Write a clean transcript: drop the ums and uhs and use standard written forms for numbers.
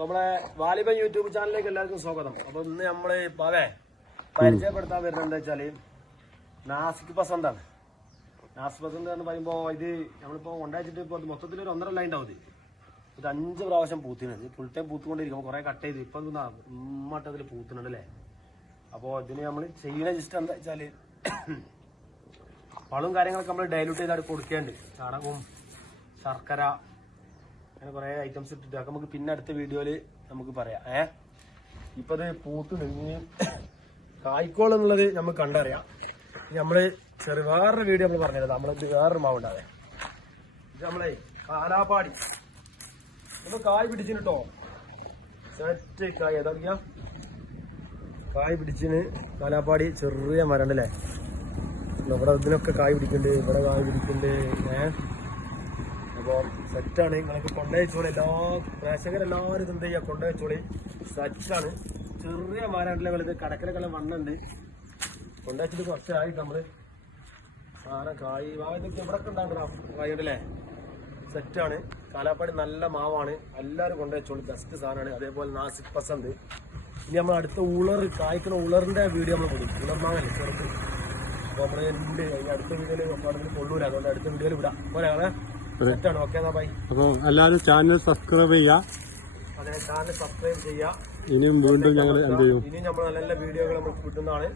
നമ്മളെ വാലിബൻ യൂട്യൂബ് ചാനലിലേക്ക് എല്ലാവർക്കും സ്വാഗതം. അപ്പൊ ഇന്ന് നമ്മള് പരിചയപ്പെടുത്താൻ വരുന്നത് എന്താ വെച്ചാല് നാസിക് പസന്താണ്. നാസിക് പസന്ത് എന്ന് പറയുമ്പോ ഇത് നമ്മളിപ്പോ ഉണ്ടാച്ചിട്ട് ഇപ്പൊ മൊത്തത്തിൽ ഒരു 1.5 ലൈൻ ഉണ്ടാവും. ഇത് 5 പ്രാവശ്യം പൂത്തിനത് ഫുൾ ടൈം പൂത്തുകൊണ്ടിരിക്കും. കുറെ കട്ട് ചെയ്ത് ഇപ്പൊ മട്ടത്തിൽ പൂത്തുന്നുണ്ട് അല്ലേ. അപ്പൊ ഇതിന് നമ്മൾ ചെയ്യുന്ന ജസ്റ്റ് എന്താ വെച്ചാല് വളം കാര്യങ്ങളൊക്കെ നമ്മൾ ഡൈലൂട്ട് ചെയ്താൽ കൊടുക്കേണ്ട ചാണകവും ശർക്കര അങ്ങനെ കുറെ ഐറ്റംസ് ഇട്ടിട്ട് അതൊക്കെ നമുക്ക് പിന്നെ അടുത്ത വീഡിയോയില് നമുക്ക് പറയാം. ഇപ്പൊ ഇത് പൂത്ത് നിന്ന് കായ്ക്കോൾ എന്നുള്ളത് നമുക്ക് കണ്ടറിയാം. നമ്മള് വേറൊരു വീഡിയോ നമ്മൾ പറഞ്ഞത് നമ്മളിത് വേറൊരു മാവുണ്ടാവേ. ഇത് നമ്മളെ കാലാപ്പാടി ഇപ്പൊ കായ് പിടിച്ചിന് കേട്ടോ. സെറ്റ് കായ് ഏതാ കായ് പിടിച്ചിന് കാലാപ്പാടി ചെറിയ മരണ്ടല്ലേ. ഇവിടെ ഇതിനൊക്കെ കായ് പിടിക്കുന്നുണ്ട്, ഇവിടെ കായ് പിടിക്കുന്നുണ്ട്. അപ്പൊ സെറ്റാണ്. നിങ്ങൾക്ക് കൊണ്ടുവച്ചോളി. എല്ലാ പ്രേക്ഷകരെല്ലാവരും ഇത് എന്ത് ചെയ്യാ കൊണ്ടുവച്ചോളി. സെറ്റാണ്. ചെറിയ മരണ്ടല്ലേ വലുത്. കടക്കരക്കെല്ലാം വണ്ണുണ്ട്. കൊണ്ടുവച്ചിട്ട് കുറച്ചായിട്ട് നമ്മള് സാധനം കായ് ഇതൊക്കെ ഇവിടെ ഒക്കെ ഉണ്ടാകണ്ട കായ് ഉണ്ടല്ലേ. സെറ്റാണ്. കാലാപ്പാടി നല്ല മാവാണ്. എല്ലാവരും കൊണ്ടുവച്ചോളി. ബെസ്റ്റ് സാധനമാണ്. അതേപോലെ നാസിക് പസന്ത്. ഇനി നമ്മൾ അടുത്ത ഉളർ കായ്ക്കുന്ന ഉളറിന്റെ വീഡിയോ നമ്മൾ കൊടുക്കും. ഉളർമാങ്ങല്ലേ ചെറുത്. അപ്പൊ നമ്മള് അടുത്ത വീഡിയോയിൽ കൊള്ളൂല. അതുകൊണ്ട് അടുത്ത വീഡിയോയിൽ വിടാം. പോലെ സെറ്റാണ്. ഓക്കെ എന്നാ ബൈ. അപ്പൊ എല്ലാവരും ചാനൽ സബ്സ്ക്രൈബ് ചെയ്യാ. അതെ, ചാനൽ സബ്സ്ക്രൈബ് ചെയ്യാം. ഇനിയും വീണ്ടും ഞങ്ങൾ എന്ത് ചെയ്യും? ഇനിയും നമ്മൾ നല്ല വീഡിയോകൾ നമുക്ക് കിട്ടുന്നതാണ്.